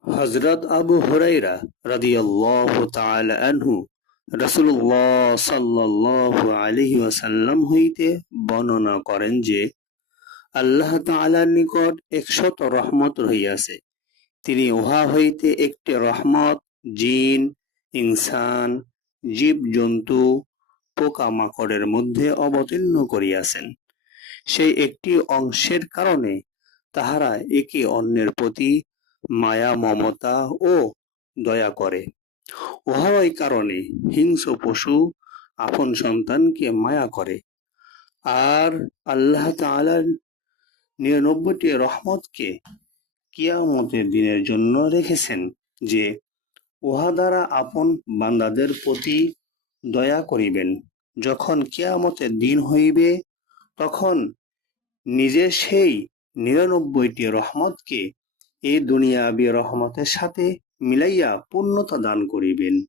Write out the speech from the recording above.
হযরত আবু হুরায়রা রাদিয়াল্লাহু তাআলা আনহু রাসূলুল্লাহ সাল্লাল্লাহু আলাইহি ওয়াসাল্লাম হইতে বর্ণনা করেন যে, আল্লাহ তাআলার নিকট ১০০ রহমত রহিয়াছে। তিনি উহা হইতে একটি রহমত জিন, ইনসান, জীব-জন্তু, পোকা-মাকড়ের মধ্যে অবতীর্ণ করিয়াছেন। সেই একটি অংশের কারণে তাহারা একে অন্যের প্রতি মায়া মমতা ও দয়া করে। উহারই কারণে হিংস্র পশু আপন সন্তানকে মায়া করে। আর আল্লাহ তাআলার ৯৯টি রহমতকে কিয়ামতের দিনের জন্য রেখেছেন যে, উহা দ্বারা আপন বান্দাদের প্রতি দয়া করিবেন। যখন কিয়ামতের দিন হইবে, তখন নিজে সেই ৯৯টি রহমতকে এই দুনিয়াবী রহমতের সাথে মিলাইয়া পূর্ণতা দান করিবেন।